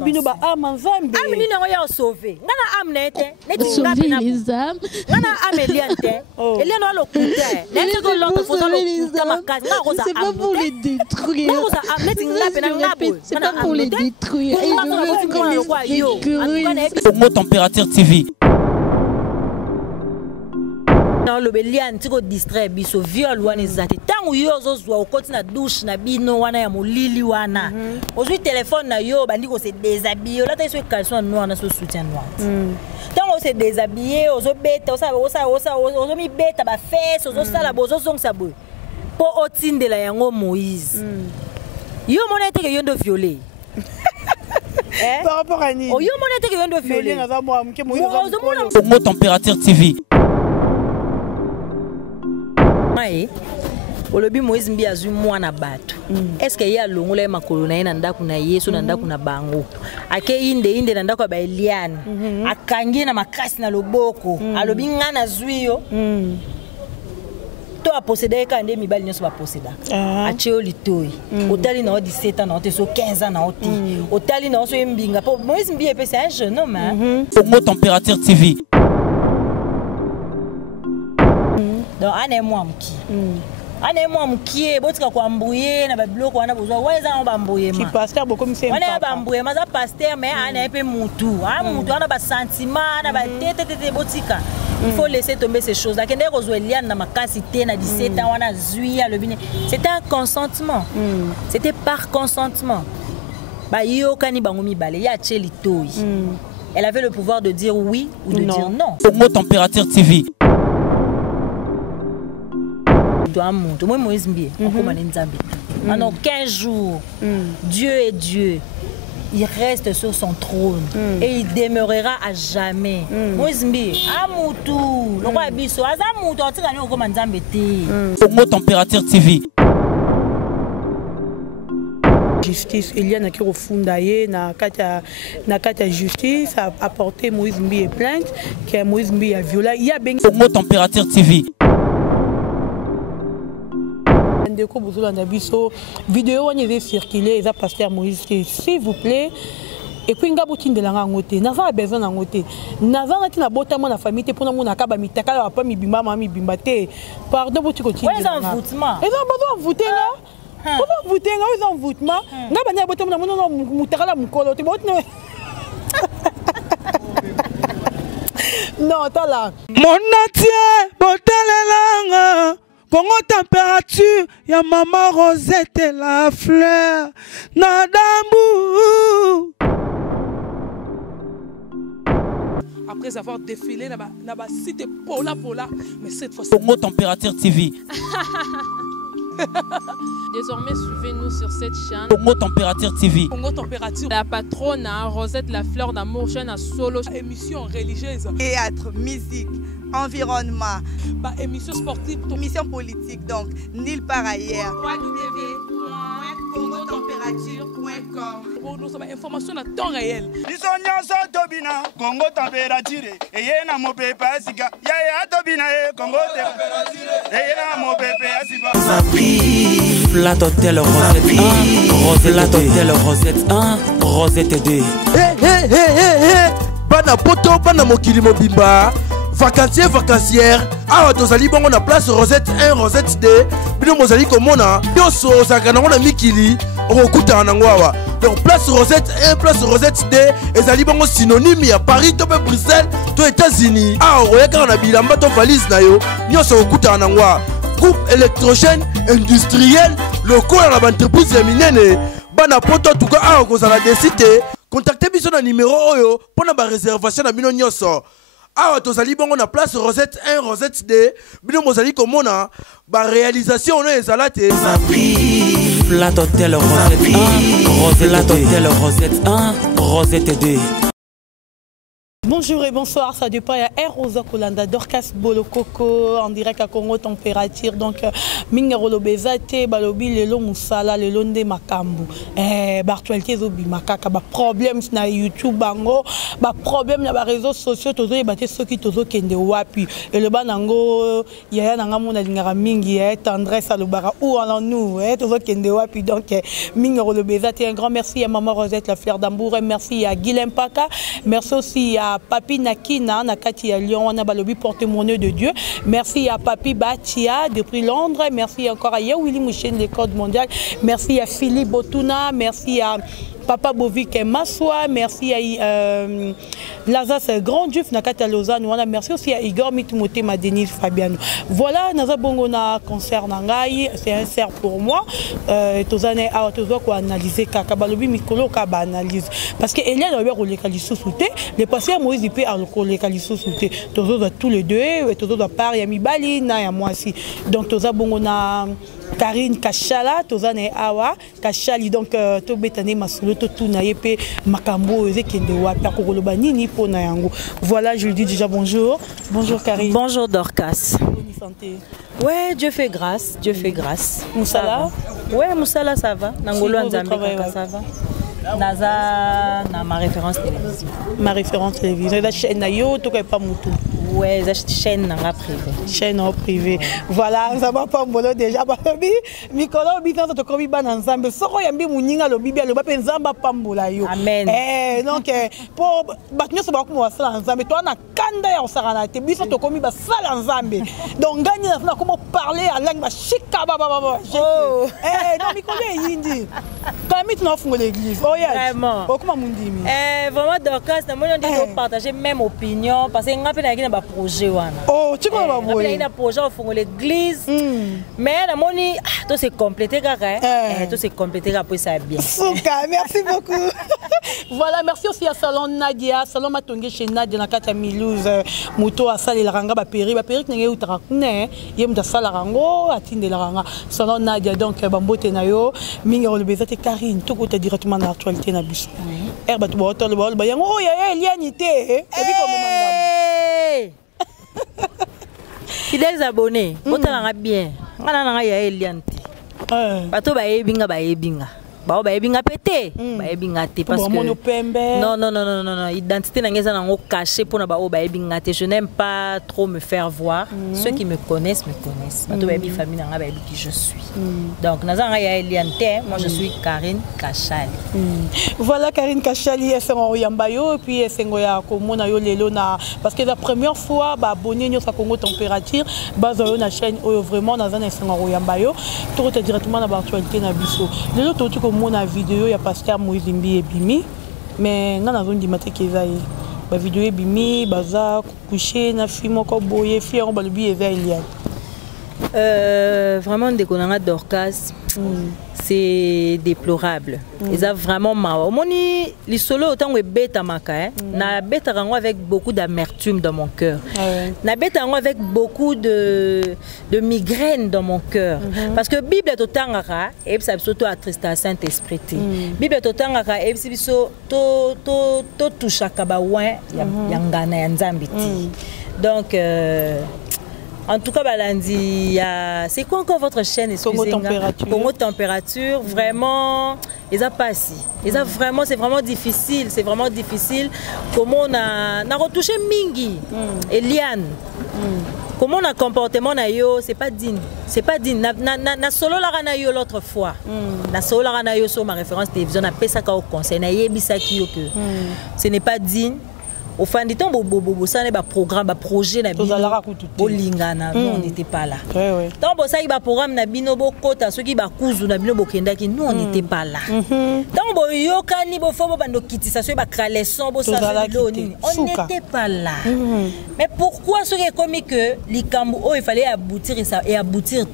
Bino ba âme nzambe. Âme ni nango ya sauver. Ngana âme nete. Sauver les âmes. Ngana âme Eliante. Eliane wa lokuta. Nete ko l'autre faut lokuta makasi. Ngana ko za âme. C'est pas pour les détruire. Ngana ko za âme neti ngape na ngape. C'est pas pour les détruire. Congo Température TV. Dans le Eliane tiko distrait biso viol wana ezate. Tangu yo zozwa okoti na douche na bino wana ya molili wana. Ozwi téléphone na yo bandi ko se déshabiller. Là ta so caleçon noir na so soutien noir. Tango se déshabiller ozo beta ozo mi beta ba fesse ozo sala bozo zongsa boy. Po otindela yango Moïse. Yo monete ke yo ndo violer. Par rapport à ni. Oh yo monete ke yo ndo violer. Congo Température TV. Olobi Moïse mbi azui mwana bato. Est-ce que ya longola makolo na ye na ndako na Yesu na ndako na bango. Ake inde na ndako ba Eliane. Akangi na makasi na loboko. Alobi ngana zui yo. To a posséder ka ndé mibali nyoso ba posséder. Acheo litoi. Otali na 17 ans na ote so 15 ans na ote. Otali na so mbinga. Moïse mbi epé c'est un jeune homme hein. Congo Température TV. Donc ané-moi mki. Ané-moi mki botika kwa mbouye na ba biloko wana bozwa weza on ba mbouye ma. Qui pasteur beaucoup me fait. On est ba mbouye ma za pasteur mais ané pe mutu. Mutu ana ba sentiment na ba tete botika. Il faut laisser tomber ces choses là. Kende ko zo Eliane na makasi te na 17 ans wana zuia le bine. C'était un consentement. C'était par consentement. Ba yo kani bango mibale ya cheli toy. Elle avait le pouvoir de dire oui ou de dire non. Congo Température TV. Moi Moïse Mbie, en aucun jour, Dieu est Dieu. Il reste sur son trône et il demeurera à jamais. Moïse Mbie, Amoutou, le roi Bisso, Azamoutou, tu as comme Nzambete. Congo Température TV. Justice, Eliane qui refundaye na kata justice a apporté Moïse Mbie plainte que Moïse Mbie a violé. Il y a bien Congo Température TV. Ndeko bozolanda biso vidéo wana eza circuler eza pasteur Moïse s'il vous plaît et puis nga botindela nga ngote naza besoin na ngote naza ngati na botama na famille te pona mona kaba mitakala pa mibimba mama mibimba te pardon botiko tindela nga eza envoûtement eza besoin envoûter nga besoin envoûter nga eza envoûtement nga banya botama na mona mutakala mukolo te botne non tala monatie botalelanga Congo Température, ya maman Rosette et la fleur, Nadambu. Après avoir défilé, na ba cité Pola, mais cette fois-ci. Congo Température TV. Désormais, suivez-nous sur cette chaîne. Congo Température TV. Congo Température. La patronne, Rosette, la fleur d'amour, chaîne à solo. Émission religieuse. Théâtre, musique, environnement. Bah, émission sportive. Émission politique, donc, nulle part ailleurs. www.congotempérature.com. Pour nous avoir information à temps réel. Congo Température. Et yena mo pepe asika. Ya tobina Congo Température. Et yena mo pepe asika. Flat Hotel Rosette 1, Rosette Hotel Rosette 1, Rosette 2. Bana poto, bana mokili mobimba. Vacancier, vacancière. Awa tozali bongo na place Rosette 1, Rosette 2. Bino mozali komona. Yoso sakana ngona mikili. Okuta nango awa. Donc place Rosette 1, place Rosette 2. Ezali bongo synonyme ya Paris, to Bruxelles, to États-Unis. Awa oyeka na bilamba to valise na yo. Nyoso okuta nango awa. Groupe électrogène industriel local à l'entreprise minene bana poto en tout cas à cause la décité contactez biso na numéro oyo pour na ba réservation na bino nyoso awa tozali bongo na place Rosette 1 Rosette 2 bino mozali komona ba réalisation na ezalate Flat Hotel Rosette 1 Rosette Hotel Rosette 1 Rosette 2. Bonjour et bonsoir, ça dépend. Il y a Air Rosa Kolanda, Dorcas Bolokoko, en direct à Congo Température. Donc, Mingarolo Bezate, Balobi, Lelo Moussala, Lelo Nde Makambu. Bartualité Zobi Makaka, problème na YouTube, bango, problème na réseaux sociaux, tozo et baté ceux qui tozo kende wapi. Et le banango, il y a un amour na lingara mingi, tendresse à l'obara, où allons-nous, tozo kende wapi. Donc, Mingarolo Bezate, un grand merci à Maman Rosette, la fleur d'Ambour, merci à Guilhem Paka, merci aussi à Papi Nakina, Nakati à Lyon, on a balobi porte-monnaie de Dieu. Merci à Papi Batia depuis Londres. Merci encore à Yawili Mouchen des codes mondiales. Merci à Philippe Botuna. Merci à Papa Bovik et Massoua. Merci à Lazas Grand Duf Nakata Lausanne. Merci aussi à Igor Mitmote, ma Denise Fabiano. Voilà, Naza Bongona concert Nangai. C'est un cerf pour moi. Tozane a toujours quoi analyser Kakabalobi Mikolo Kaba analyse. Parce que Elia doit avoir les calisous souté. Les patients Moïse Ipé a les calisous souté. Toujours tous les deux. Et toujours de part, il y a Mibali, il y a moi aussi. Donc Toza Bongona. Karine Kachala, Tozane Awa, Kachali, donc Tobetane Masolo, Totunayepe, Makambo, Zekendewa, Perkoroloba, Nini Ponayango. Voilà, je lui dis déjà bonjour. Bonjour Karine. Bonjour Dorcas. Bonne santé. Ouais, Dieu fait grâce, Dieu fait grâce. Moussala? Ouais, Moussala ça va. Nangolo Nzambe ça va. Naza, na ma référence télévision. Ma référence télévision. La chaîne Nayo, tout n'est pas moutou. Ouais, la chaîne privée. Chaîne privée. Voilà, ça va pas mbolo déjà. Mikolo bitan to kobi ban ensemble. Soko yambi muninga lo bibia lo ba penzamba pambola yo. Amen. Donc pour batnyo so ba ko wasala ensemble. Toi na kanda ya osarana te biso to komi ba sala ensemble. Donc gagner na comment parler à langue ba chika ba. Oh. Non Mikolo yindi. Quand mit na fungo l'église. Oh yeah. Vraiment. Comment mundimi. Vraiment Dorcas, na moi on dit de partager même opinion parce que ngape na kina projet wana. Oh, tu vois ba boye. Il a projet au fond l'église. Mais la moni tout c'est complété kaka. Tout c'est complété après ça bien. Souka, merci beaucoup. Voilà, merci aussi à Salon Nadia, Salon Matonge chez Nadia na kata Milouz, moto à Sale la ranga ba péri ngé utara ne, yem da sala rango atinde la ranga. Salon Nadia donc bambote na yo, mingi le bezate Karine, tout côté directement dans l'actualité na biso. Herba to ba to ba yango oh ya Elianité, et puis comme fidèles abonnés, botalanga bien. Ngana nanga ya Elianté. Bato ba yebinga ba yebinga pété. Ba yebinga té parce que non, identité nangeza nango caché pour na ba yebinga té. Je n'aime pas trop me faire voir. Ceux qui me connaissent me connaissent. Bato ba yebi famille nanga ba yebi qui je suis. Donc nazanga ya Elianté, moi je suis Karine Kachali. Voilà Karine Kachali esengo yambayo et puis esengo ya komona yo lelo na parce que la première fois ba abonné nyo sa Congo Température bazo na chaîne vraiment nazana esengo yambayo tout directement na actualité na biso. Lelo to mon vidéo ya pasteur Moïse Mbi ebimi mais nga na zondi mate kezai ba vidéo ebimi baza coucher na film ko boye fier ba lubi eza Eliane. Vraiment déconnant Dorcas. C'est déplorable. Ils ont vraiment mal. Moni les solo autant que bêta maka na bêta rango avec beaucoup d'amertume dans mon cœur. Na bêta rango avec beaucoup de migraine dans mon cœur parce que Bible est autant rare et ça surtout attristé à Saint-Esprit. Bible est autant rare et biso to toucha kabawan yangana yanzambiti. Donc en tout cas, Balandi, c'est quoi encore votre chaîne? Congo Température. Congo Température, vraiment, ils ont passé. C'est vraiment difficile. C'est vraiment difficile. Comment on a retouché Mingi, Eliane. Comment on a comportement na yo, c'est pas digne. C'est pas digne. Na solo la rana yo l'autre fois. Na solo la rana yo sur ma référence télévision, na pesaka au conseil, na yebisa ki yo que ce n'est pas digne. Au fin du temps, ça n'est pas programme, pas projet, bolingana, on n'était pas là. Tant que ça, il y a programme, nous on n'était pas là. Tant on n'était pas là. Mais pourquoi ce qui est comme que il fallait aboutir et aboutir?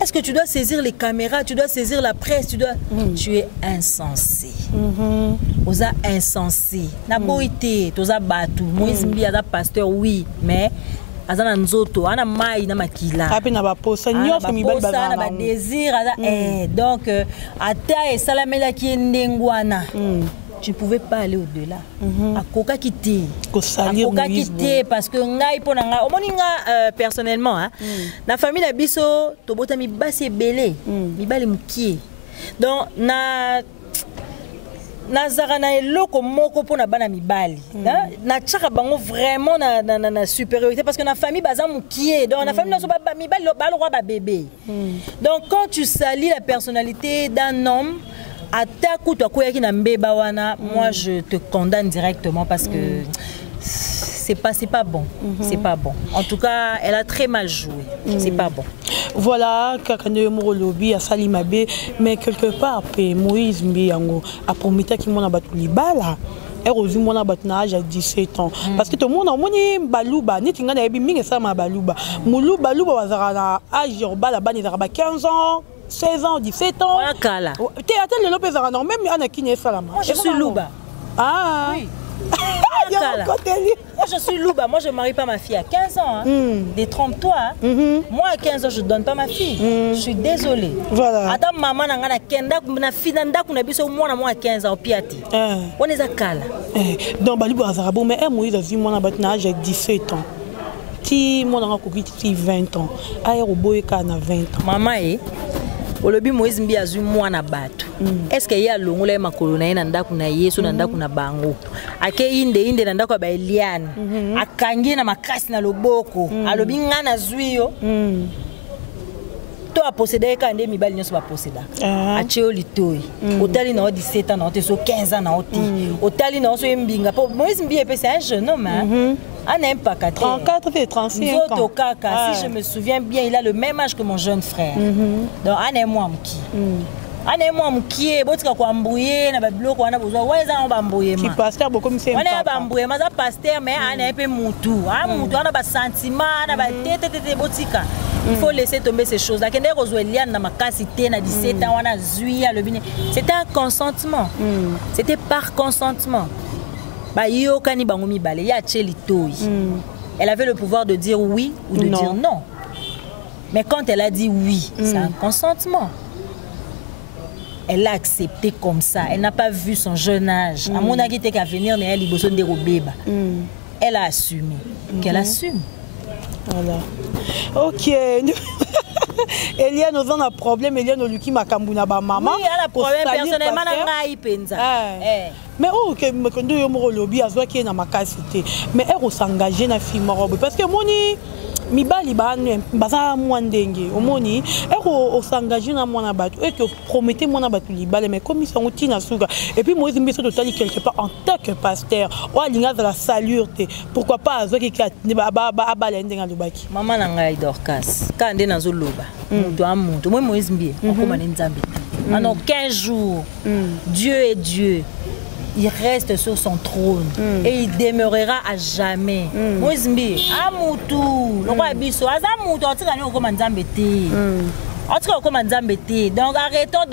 Est-ce que tu dois saisir les caméras, tu dois saisir la presse, tu es insensé. Vous êtes insensé. Na boité, tu as battu. Moïse Mbi a pasteur, oui, mais azana nzoto, ana mai na makila. Après na ba posa nyonso mibali bazana ba désir, donc ata et salamela ki ndengwana. tu ne pouvais pas aller au-delà. Akoka quitté. Akoka quitté parce que ngai pona nga omoninga personnellement hein. Na famille na biso to bota mi basi belé, mi bali mukie. Donc na zara na eloko moko pona bana mibali. Na tchaka bango vraiment na supériorité parce que na famille baza mukie. Donc na famille na so ba mibali ba le roi ba bébé. Donc quand tu salis la personnalité d'un homme moi je te condamne directement parce que c'est pas bon. C'est pas bon. En tout cas, elle a très mal joué. C'est pas bon. Voilà, Kakane Morolobi a Salimabe, mais quelque part, Moïse Mbiyango a promis qu'il m'en a battu les balles. Et aussi, mon abattage à 17 ans. Parce que tout le monde a dit Balouba, ni tinga na ebi mingi sama Balouba. Moulou Balouba wazara âge yorba la bani zaraba 15 ans. 16 ans, 17 ans. Wakala. Tu es le Lopez Aranon, même Anna Kiné Salama. Moi, je suis Louba. Ah oui. Moi, je suis Louba. Moi, je ne marie pas ma fille à 15 ans. Hein. Détrompe-toi. Hein. Moi, à 15 ans, je ne donne pas ma fille. Je suis désolée. Voilà. Attends, maman, na kenda, na fille nanda kuna biso moi à 15 ans au piati. On est à Kala. Donc, Balibou Azarabo, mais Moïse a vu mon abattage à 17 ans. Si mon a coupé 20 ans, Aéroboy kana 20 ans. Maman est. Olobi Moïse Mbi azu mwana bato. Est-ce qu'il y a longole makolo na yena ndaku na Yesu na ndaku na bango. Ake inde na ndaku ba Eliane. Akangi na makasi na loboko. Alobi ngana zuyo. To a possédé ka ande mibali nyoso ba posséda. Acheo litoi. Otali na 17 ans na oteso 15 ans na oti. Otali na oso mbinga. Moïse Mbi c'est un jeune homme hein. On n'aime pas 34 et 35 ans. Si je me souviens bien, il a le même âge que mon jeune frère. Donc, on est moi qui. On est moi qui est botika ko embrouiller na ba bloc on a besoin ouais ça on va embrouiller qui pasteur beaucoup comme c'est on est ba embrouiller mais ça pasteur mais on est un peu mutu mutu on a ba sentiment na ba tete botika il faut laisser tomber ces choses là kende ko Eliane na makasi te na 17 ans on a zuia le bine c'était un consentement c'était par consentement. Elle avait le pouvoir de dire oui ou de dire non. Mais quand elle a dit oui, c'est un consentement. Elle l'a accepté comme ça. Elle n'a pas vu son jeune âge. À mon avis, qu'à venir, elle a assumé. Qu'elle assume. Voilà. Ok. Eliane, nous avons un problème. Eliane, nous avons un problème. Maman. Oui, elle a un problème. Personnellement, elle a mais oh, que me conduit au lobby à qui est dans ma capacité. Mais elle s'engage dans film parce que moni mibali ba baza mwandenge omoni elle s'engage dans mon abatu et que promettez mon abatu libale mais comme ils sont tina suga et puis Moïse Mbiso totali quelque part en tant que pasteur ou alinga de la salureté pourquoi pas azo qui ba balende nga lobaki maman na ngai Dorcas quand ndé nazo loba mutu moi Moïse Mbi okoma nzambe en aucun jour Dieu est Dieu. Il reste sur son trône et il demeurera à jamais. Moïse Mbi, amutu, le roi Biso, azamutu, on tire comme Nzambete. On tire comme Nzambete. Donc arrêtons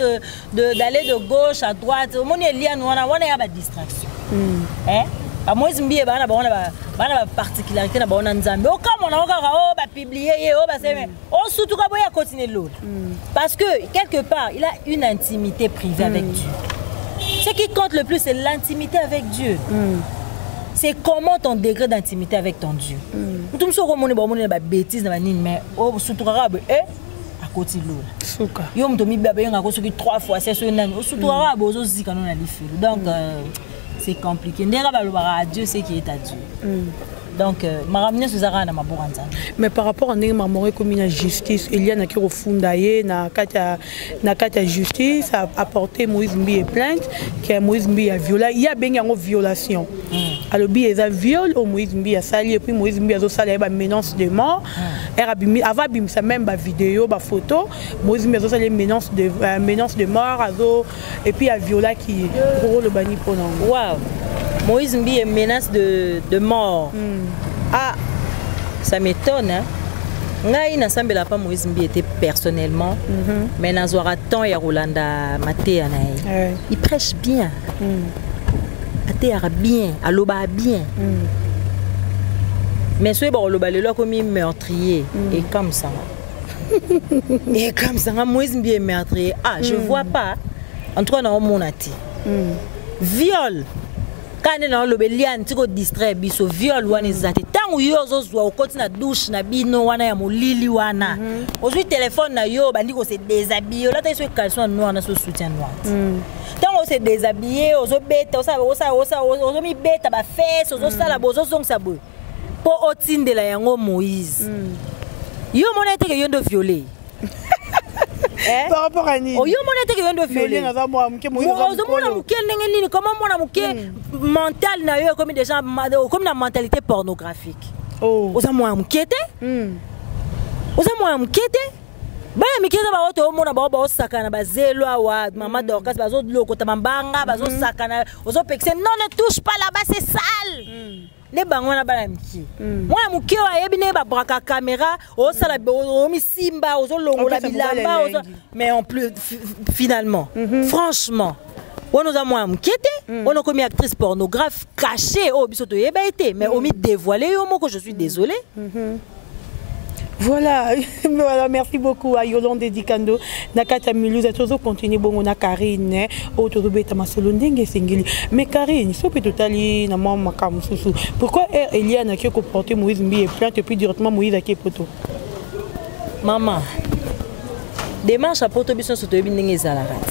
d'aller de gauche à droite. Au moment Eliane, on a pas de distraction. Hein? Moïse Mbi, on a une particularité dans Nzambe. Au cas où on a publié, on surtout continuer l'autre. Parce que quelque part, il a une intimité privée avec Dieu. Ce qui compte le plus, c'est l'intimité avec Dieu. C'est comment ton degré d'intimité avec ton Dieu. Tout le monde a des bêtises, mais surtout à côté de l'eau. 3 fois, c'est ce donc c'est compliqué. Dieu, c'est qui est à Dieu. Donc, mais par rapport à la justice, il y a qui refondaye na kata justice a apporté Moïse Mbi et plainte que Moïse Mbi a violé. Il y a bien une violation. Alors bi eza viol au Moïse Mbi a sali et puis Moïse Mbi a sali ba menace de mort. Avant bim ça même ba vidéo, ba photo. Moïse Mbi a sali menace de mort et puis a violé qui gros le bani pour non. Waouh. Moïse Mbi est menace de mort. Ah, ça m'étonne. Hein? Ngai na sambela pas Moïse Mbi était personnellement, mais na zoara temps ya Rolanda Maté anaï. Il prêche bien. Até ara bien, aloba bien. Mais ce bon aloba le comme meurtrier et comme ça. Et comme ça Moïse Mbi est meurtrier. Ah, je vois pas. En tout cas dans mon ati. viol quand on le Eliane tiko distrait biso viol wana ezate tango yo ozozwa okoti na douche na bino wana ya molili wana ozwi téléphone na yo bandi ko se déshabiller là ta so caleçon noir na so soutien noir tango se déshabiller ozobeta ozomi beta ba fesse ozosala bozozongisa boy po otindela yango Moïse yo mona ete ke yo ndo violer par rapport à ni oyo mona ete ke yo ndo violer comment mona muke mental na yo comme des gens comme la mentalité pornographique oza mwa mukete baya mikeza ba oto omona ba osakana ba zelo wa mama Dorcas bazo lokota mambanga bazo sakana ozo pexer non ne touche pas là-bas c'est sale ne bangona bala miki mwana muke wa yebi ne ba braka caméra o sala o mi simba ozo longola bilamba mais en plus finalement franchement on nous a moins inquiété on a commis actrice pornographe cachée au biso to yeba été mais on mi dévoilé au mot que je suis désolée. Voilà, merci beaucoup à Yolande Dikando. Nakata Miluza tozo continue bongo na Karine autobeta masolo ndenge singili. Mais Karine, so peut totali na mama makamu susu. Pourquoi Eliane a qui comporté Moïse Mbi et plainte et puis directement Moïse a qui poto? Maman. Démarche à poto biso so to yebi ndenge ezalakat.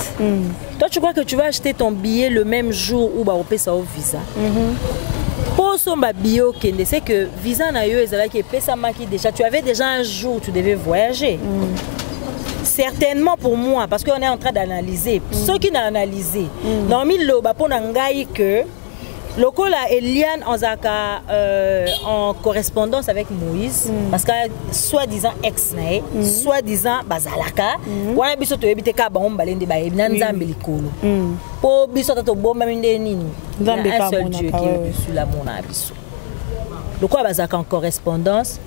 Toi tu crois que tu vas acheter ton billet le même jour où ba opesa au visa? Pour son bio kende, c'est que visa na yo ezala ki pesa maki déjà tu avais déjà un jour où tu devais voyager. Certainement pour moi parce qu'on est en train d'analyser ceux qui n'ont analysé. Normi lo ba pona ngai que lokola Eliane en correspondance avec Moïse parce que soi-disant ex nae soi-disant bazalaka wana biso to yebite ka ba ombalende ba ebina nzambe likolo po biso tato bomba minde nini nzambe ka mona sur la mona biso lokola bazaka en correspondance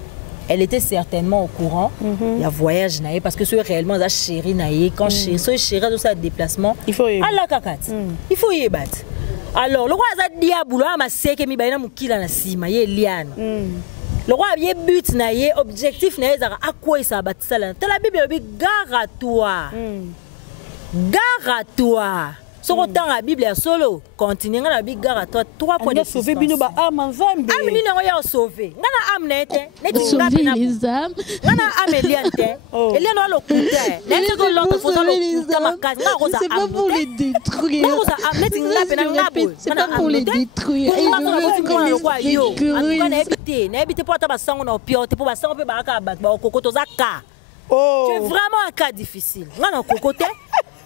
elle était certainement au courant il y a voyage nae parce que c'est réellement za chéri nae quand chéri so chéri do sa déplacement il faut ala kakati il faut y battre. Alors, le roi a dit à Boulou, ma seke mi baina mukila na sima ye Eliane. Le roi a but na ye objectif na ye zara akwa isa batisala. Te la Bible dit gare à toi. Gare à toi. So autant la Bible est solo, continue la Bible gare à toi 3 points de sauver bino ba âme nzambe. Amini na ya sauver. Ngana âme nete, sauver les âmes. Ngana âme Eliane te. Eliane no lokuta. Nete ko l'autre faut lokuta makasi. Ngana rosa âme. C'est pas pour les détruire. C'est pas pour les détruire. Tu es vraiment un cas difficile.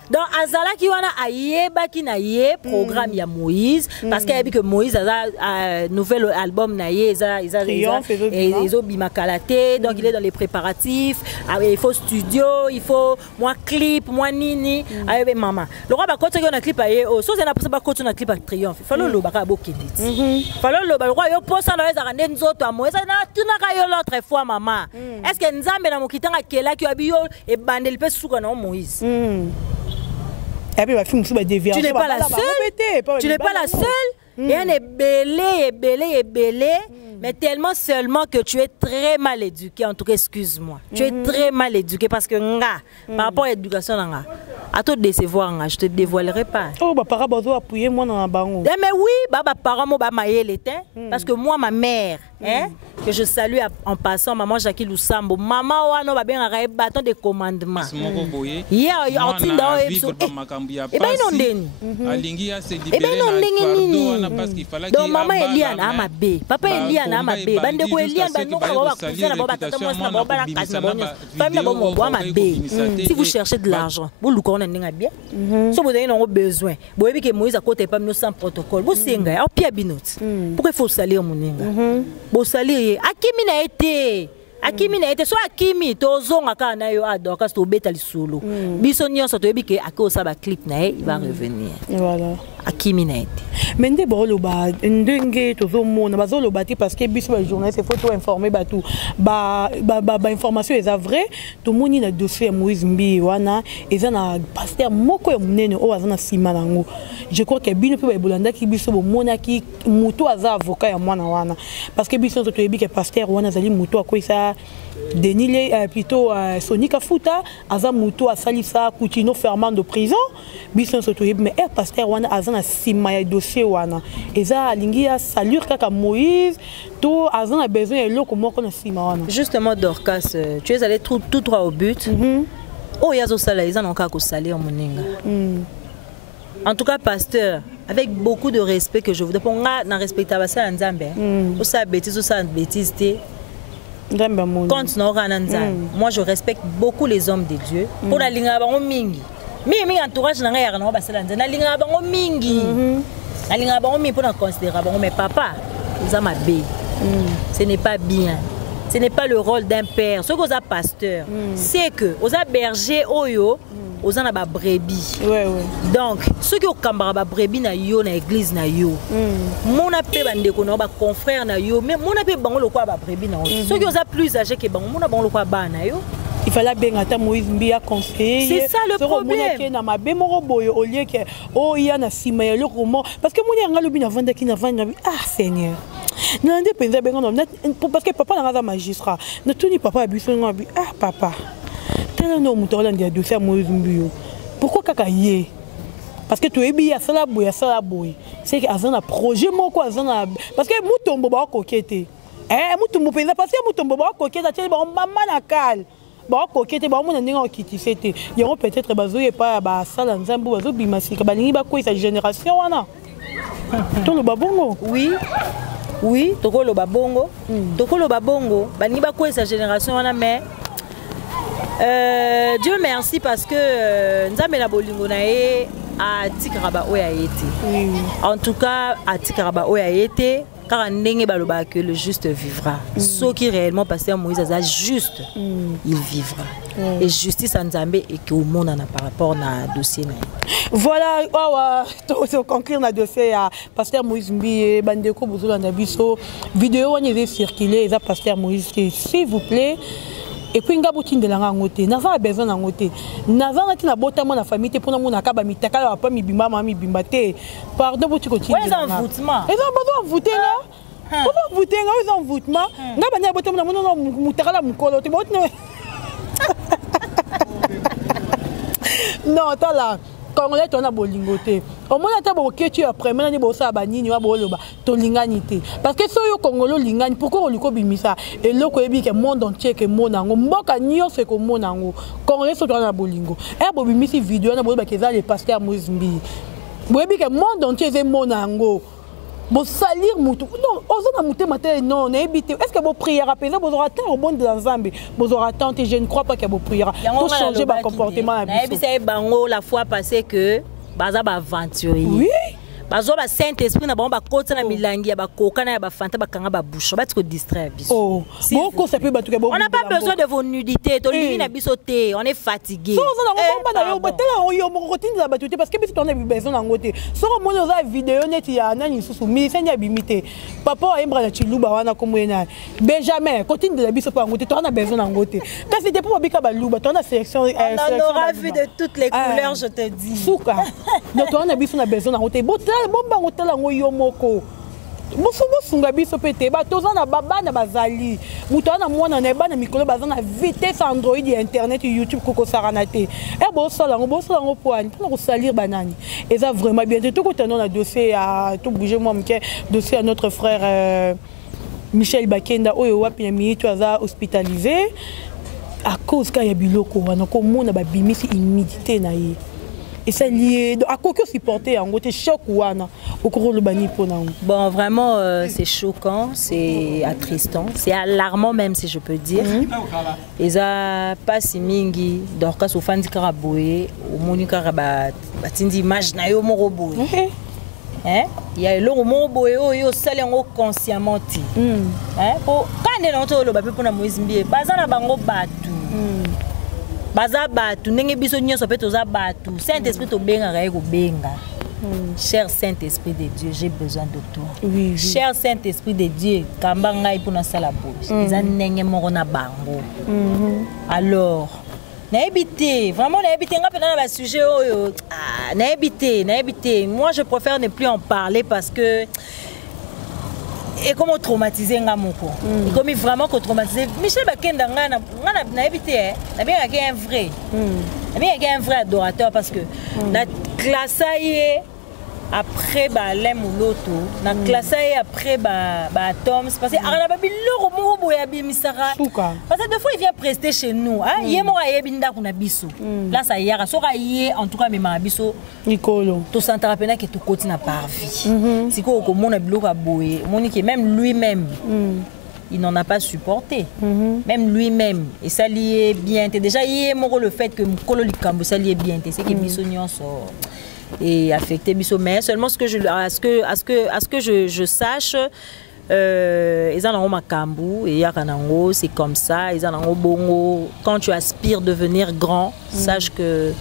Donc azala ki wana ayeba ki na ye programme ya Moïse parce qu'il a dit que Moïse a nouvel album na ye ils ont bimakalaté donc il est dans les préparatifs il faut studio il faut moi clip moi nini ayebe maman le roi ba kote ki on a clip aye so c'est na pas kote na clip à triomphe falo lo baka bokendit falo lo ba roi yo posa na ezaka nzoto a Moïse na tunaka yo l'autre fois maman est-ce que nzambe na mokitanga kela ki abiyo e bandeli pe suka na Moïse. Tu n'es pas la seule. Tu n'es pas la seule. Et elle est belé, mais tellement seulement que tu es très mal éduqué. En tout cas, excuse-moi. Tu es très mal éduqué parce que par rapport à l'éducation, à te décevoir, je te dévoilerai pas. Oh, bah, parents, bah, appuyer moi dans la banque. Mais oui, bah, parents, moi, bah, mailler l'étain. Parce que moi, ma mère, hein, que je salue en passant, maman Jackie Lusambo, maman, ouais, non, bah, bien, un bâton de commandement. Hier, en tinda, et ben, non, deni. Et ben, non, deni. Donc, maman Eliane, a ma bé. Papa Eliane, a ma bé. Bande ko Eliane, bah, nous, on va cousin, on va tata, moi, on va la casse, on va ma bé. Si vous cherchez de l'argent, vous le connaissez bien. Si vous avez besoin, vous voyez que Moïse a côté pas sans protocole. Vous savez, au pied binot. Pourquoi il faut salir mon ninga? Vous salir. Akimi n'a été. Akimi n'a été soit Akimi, tozonga kana yo ador parce que beta li solo. Bisonnion so to yebi ke ako sa ba clip na il va revenir. Voilà. Akimi n'a été. Mais ndé bolo ba ndenge tozo mona bazolo bati parce que biso ba journaliste faut tout informer ba tout. Ba information est vrai. To moni na dossier Moïse Mbi wana eza na pasteur moko ya munene o azana sima nango. Je crois que bino pe ba bolanda ki biso bo mona ki muto aza avocat ya mwana wana parce que biso to yebi ke pasteur wana zali muto akoisa Denile plutôt Sonika Futa aza muto a salisa Coutinho fermant de prison biso soto mais pasteur wana azana na sima ya dossier wana eza alingi ya saluer kaka Moïse to azan a besoin de loko moko na sima wana. Justement Dorcas, tu es allé tout droit au but. Oh yazo sala ils en ont qu'à salir moninga. En tout cas pasteur, avec beaucoup de respect que je voudrais pour nga na respecter ba sala nzambe. O sa bêtise té. Moi je respecte beaucoup les hommes de Dieu. Pour la linga bango mingi. Mi entourage na nga ya na ba sala nzambe. Na linga bango mingi. Na linga bango mingi pour na considérer bango mais papa, ils ont ma bé. Ce n'est pas bien. Ce n'est pas le rôle d'un père. Ce que vous avez pasteur, c'est que vous avez berger oyo, vous avez brebis. Donc, ceux qui ont kambara brebis na yo na église na yo. Mon appel bande ko na ba confrère na yo, mais mon appel bango le quoi ba brebis na yo. Ceux qui ont plus âgés que bango, mon bango le quoi ba na yo. Il fallait bien attendre Moïse Mbia conseiller. C'est ça le problème. Parce que ah Seigneur. Parce que papa n'a pas magistrat. Ne tourne papa ah papa. Pourquoi kakaye? Parce que tu es bien ça la boy. C'est que azana projet moko azana parce que mutombo ba kokete. Mutombo penza parce que mutombo ba kokete tele ba mama na kal. Ba kokete ba mona ndinga okiti fete. Yango peut-être bazoye pas ba sala nzambo bazo bimasika balingi ba ko sa génération wana. Tolo babongo. Oui. Oui, tokolo babongo. Tokolo babongo, balingi ba ko sa génération wana mais Dieu merci parce que nzambe na bolingo na ye a tikaraba oya été. En tout cas, a tikaraba oya été car ndenge baloba que le juste vivra. Ce qui réellement pasteur Moïse a juste, il vivra. Et justice en Nzambe et que au monde en a par rapport à dossier. Voilà, on conclure le dossier à pasteur Moïse Mbi bandeko bozula na biso vidéo on est circulé et pasteur Moïse s'il vous plaît. Et puis nga botinde la ngote naza besoin na ngote naza na tina botama na famille te pona mona kaba mitaka pa mi bimba mami bimba te pardon boti ko tinde la envoûtement et non besoin voûter là on voûter là ils ont envoûtement nga banya botama na mona mutaka la mukolo te botne non ta là Congolais ton a bolingoté. Au moins ta boké tu après maintenant ni bossa banini wa boloba to lingani te. Parce que so yo Congolo lingani pourquoi on liko bimisa et loko ebi ke monde entier ke monango mboka nyonso ko monango. Congolais so ton a bolingo. E bo bimisi vidéo na boloba ke za le pasteur Moïse Mbi. Bo ebi ke monde entier ze monango. Bon salir mutu non ozona muté matin non éviter est-ce que vos prières apaiser vos orateurs au bon de l'ensemble vos orateurs je ne crois pas que vos prières pour changer votre comportement la fois passée que baza ba aventurier oui bazo ba Saint-Esprit na ba kota na milangi ya ba kokana ya ba fanta ba kanga ba bouche ba tiko distraire biso oh boko ça peut batuka on n'a pas besoin de vos nudités to lingi na biso te on est fatigué so on a pas na yo batela yo mo routine za batuté parce que biso on a besoin na ngote so mo za vidéo net ya nani susu mi senya bimité papa embra na chiluba wana komo ena Benjamin continue de la biso pa ngote to on a besoin na ngote quand c'était pour bika ba luba to on a sélection on aura vu de toutes les couleurs je te dis souka donc on a biso na besoin na ngote bomba ngotala ngo yo moko musunga biso pete ba toza na baba na bazali muto na mwana na ba na mikolo baza na vitesse Android et internet YouTube koko saranate e bo sala ngo poani pour ko salir banani et ça vraiment bien tout côté non na dossier à tout bouger moi mke dossier à notre frère Michel Bakenda oyo wapi ya miito aza hospitalisé à cause ka ya biloko wana ko mona ba bimisi humidité na ye. Et c'est lié à quoi que supporter en côté choc ou ana au cours le bani pour nous. Bon vraiment c'est choquant, c'est attristant, c'est alarmant même si je peux dire. Et ça passe mingi Dorcas au fan di karaboé au monika ba tindi image na yo mo robot. Hein? Il y a le mot boé yo sale ngo consciemment ti. Hein? Pour quand on entend le ba pe na Moïse Mbi bazana bango batu. Baza batu ndenge biso nyonso pe toza batu Saint-Esprit to benga ga ko benga cher Saint-Esprit de Dieu j'ai besoin de toi oui. Cher Saint-Esprit de Dieu kamba ngai pona sala boss eza ndenge moko na bango alors na éviter vraiment na éviter nga pena na ba sujet oyo na éviter moi je préfère ne plus en parler parce que et comment traumatiser nga moko et comme vraiment que traumatiser Michel Bakenda nga na éviter na bien un vrai na bien un vrai adorateur parce que la classe après l'aime ou l'auto na classe après Tom c'est parce que arana babi loro mo boya bi misara parce que des fois il vient prester chez nous hein yemo ayebi ndako na biso là ça yara soka yé en tout cas mema biso Nicolo to sentara pena que tu continue na parvi siko ko mona biloko boye monique même lui-même il n'en a pas supporté même lui-même et ça lié bien déjà yemo le fait que mukolo likambo ça lié bien c'est que biso nyonso et affecté biso mais seulement ce que je sache ils en ont makambu et yakanango c'est comme ça ils en ont bongo quand tu aspires devenir grand sache que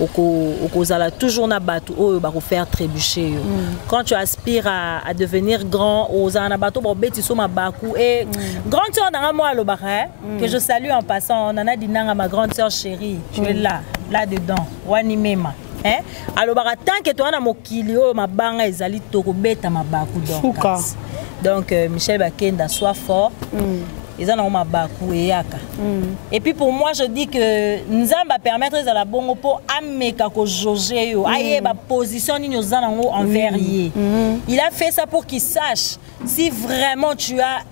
okozala toujours na batu o ba ko faire trébucher quand tu aspires à devenir grand ozala na batu bo betiso mabaku et grande sœur na moi lo baka que je salue en passant nana dinanga ma grande sœur chérie tu es là dedans wani mema hein alors tant que toi na mokili o mabanga ezali tokobeta mabaku donc Michel Bakenda sois fort ils en ont mabaku et yaka et puis pour moi je dis que nzamba permettre à la bongo pour ameka ko joger yo aye ba position ni nyozanango envers ye il a fait ça pour qu'il sache si vraiment tu as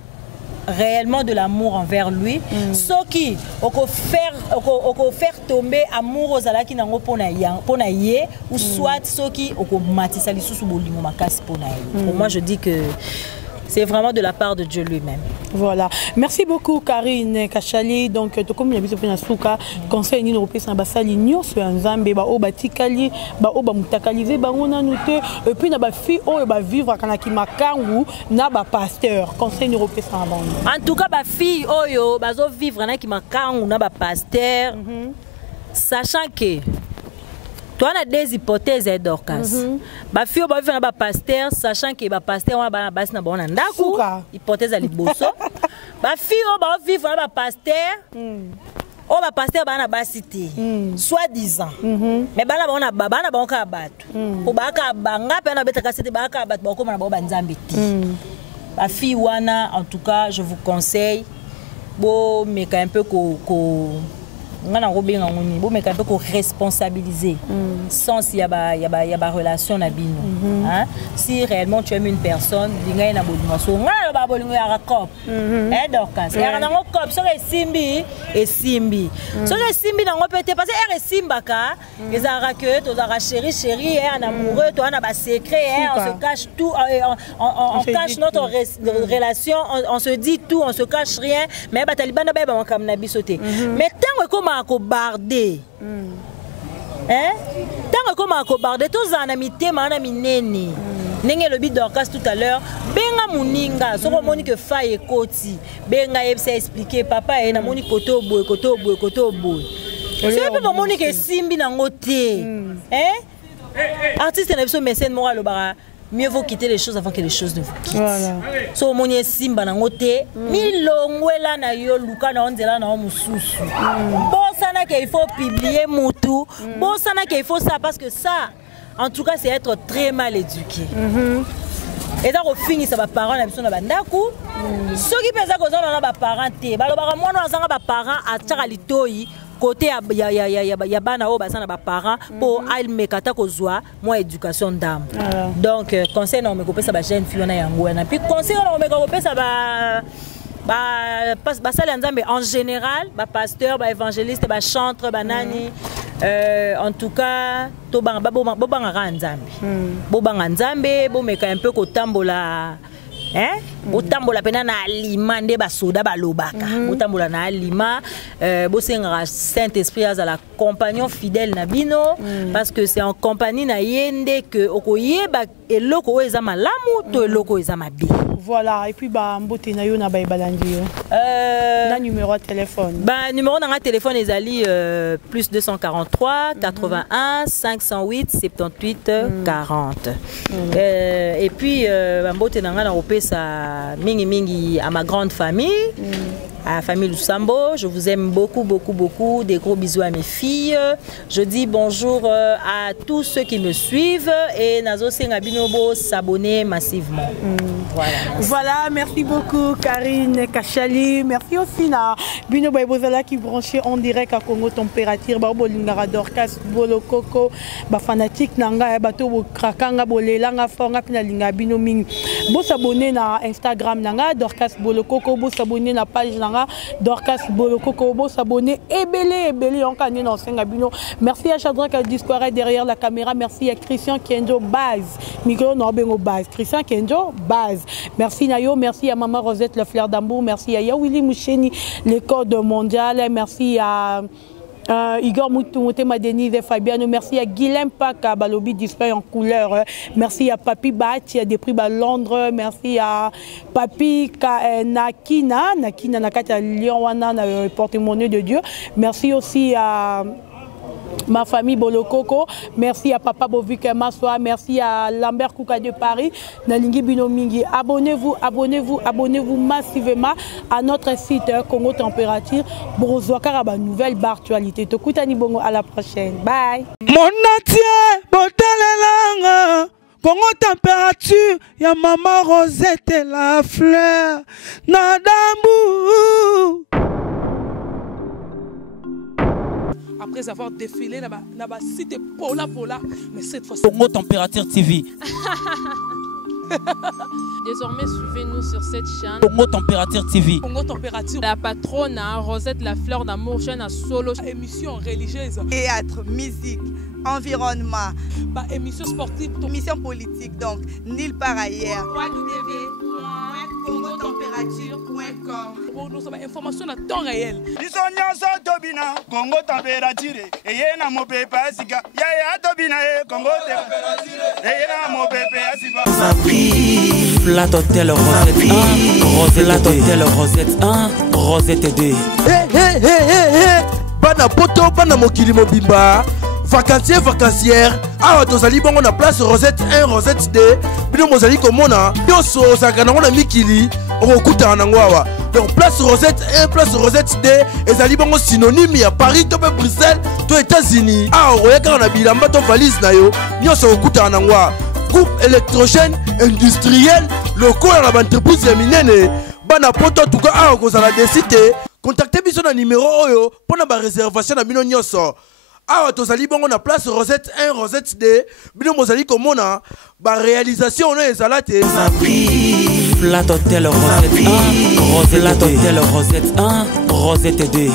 réellement de l'amour envers lui ce qui oko faire tomber amour aux alaki nango pona ye ou soit ce qui oko matisa lisusu bolimo makasi pona ye pour moi je dis que c'est vraiment de la part de Dieu lui-même. Voilà. Merci beaucoup Karine Kachali. Donc comme il y a besoin de souka conseil ni européen sans basali nyo sur nzambe ba o batikali ba o ba mutakalize ba ngona noté et puis na ba fille o ba vivre kana ki makangu na ba pasteur conseil européen sans bande. En tout cas ba fille oyo bazo vivre na ki makangu na ba pasteur sachant que toi, on a des hypothèses d'Orcas. Ba fille ba vivre na ba pasteur sachant que ba pasteur on ba basi na bona ndako hypothèse ali bosso. Ba fille ba vivre na ba pasteur o ba pasteur ba na ba cité soi-disant. Mais ba na ba ka batu. Po ba ka banga pe na beta ka cité ba ka batu ba ko na ba nzambe ti. Ba fille wana en tout cas je vous conseille bo mais un peu mais qu'on responsabiliser sans s'il y a ba relation na bino hein si réellement tu aimes une personne dinga na bolimo so ngala ba bolingo ya rakop donc ya na ngokop so simbi et simbi so simbi na ngopete parce que er simbaka ezara que to zara chérie un amoureux toi na ba secret on se cache tout on cache notre relation on se dit tout on se cache rien mais ba talibana ba ba kam na bisoté mais tant que ko bardé hein tant que ko bardé tous en amitié mana minene nenge le bid d'Orcas tout à l'heure benga muninga soko moni que fa ekoti benga yebisa expliquer papa e na moni koto boy c'est pas moni que simbi na ngote hein artiste na biso mécène moral lo bara mieux vaut quitter les choses avant que les choses ne vous quittent. Voilà. So moni simba na ngote milongwela na yo luka na onzela na mususu. Bon ça na qu'il faut publier mutu. Bon ça na qu'il faut ça parce que ça en tout cas c'est être très mal éduqué. Et donc au fini ça va parents na biso na bandako. Ceux qui pensent que ça na ba parents té. Ba lo ba mwana azanga ba parents a tsaka litoi. Côté ya bana o basana ba parents pour al mekata kozwa moi éducation d'âme donc conseil na me kopesa ba jeune fille na yango na puis conseil na me kopesa ba sala nzambe en général ba pasteur ba évangéliste ba chantre ba nani en tout cas to banga bobanga nzambe bo meka un peu kotambola hein otambola pena na alima nde basoda balobaka otambola na alima bosenga Saint-Esprit à la compagnon fidèle na bino parce que c'est en compagnie na yende que okoyeba eloko eza malamu to eloko eza mabe. Voilà et puis ba mbote na yo na ba ebalandi yo na numéro de téléphone ba numéro na téléphone ezali plus 243 81 508 78 40 et puis ba mbote na nga na opesa mingi à ma grande famille à la famille Lusambo. Je vous aime beaucoup, beaucoup, beaucoup. Des gros bisous à mes filles. Je dis bonjour à tous ceux qui me suivent et Nazo Sengabinobo s'abonner massivement. Voilà, merci beaucoup Karine Kachali. Merci aussi à Bino Baibozala qui branché en direct à Congo Température. Babo Lingara Dorcas Bolo Coco, fanatique Nanga, Bato Krakanga Bolelanga Fonga Pina Linga Bino Ming. Bo s'abonner na Instagram Nanga, Dorcas Bolo Coco, bo s'abonner na page Nanga, Dorcas Bolo Coco, bo s'abonner Ebele en cané dans Sengabino. Merci à Chadrak à Discord derrière la caméra. Merci à Christian Kenjo Baz. Micro Norbengo Baz. Christian Kenjo Baz. Merci Nayo, merci à Maman Rosette, la fleur d'amour. Merci à Yawili Moucheni, les codes mondiales. Merci à Igor Moutema Denise et Fabiano. Merci à Guilhem Paka, Balobi display en couleur. Merci à Papi Bach, des prix à Londres. Merci à Papi Nakina Nakata Lyon, porte-monnaie de Dieu. Merci aussi à ma famille Bolokoko, merci à Papa Bovik Massoa, merci à Lambert Kouka de Paris, Nalingi Binomingi. Abonnez-vous massivement à notre site Congo Température pour recevoir une nouvelle actualité. Tokutani Bongo, à la prochaine. Bye. Mon atier, botalelanga, Congo Température, ya Maman Rosette et la fleur, Nadambu. Après avoir défilé dans la cité Pola, mais cette fois-ci... Congo Température TV. Désormais, suivez-nous sur cette chaîne. Congo Température TV. Congo Température. La patronne, Rosette la fleur d'amour, chaîne à solo. Émission religieuse. Théâtre, musique, environnement. Émission sportive. Émission politique, donc, nulle part ailleurs. www.congotempérature.com. Nous avons information à temps réel. Congo Température. Et y a mon pépé Asika. Ya Tobina Congo Température. Et y a mon pépé Asika. Flat Hotel Rosette 1, Rosette 1, Rosette 2. Bana poto, bana mokili mobimba. Vacancière, awa tozali bongo na place Rosette 1, Rosette 2. Bino mozali komona, yoso sakana ngona mikili, okuta nango awa. Donc place Rosette 1, place Rosette 2, ezali bongo synonyme ya Paris to pe Bruxelles to États-Unis. Awa oyaka na bilamba to valise na yo, nyoso okuta nango awa. Groupe électrogène industriel local à l'entreprise ya minene. Bana poto tuka awa kozala desite. Contactez biso na numéro oyo pona ba réservation na bino nyoso. Awa tozali bongo na place Rosette 1, Rosette 2. Bino mozali komona ba réalisation na ezalate. Flat Hotel Rosette 1, Rosette 2.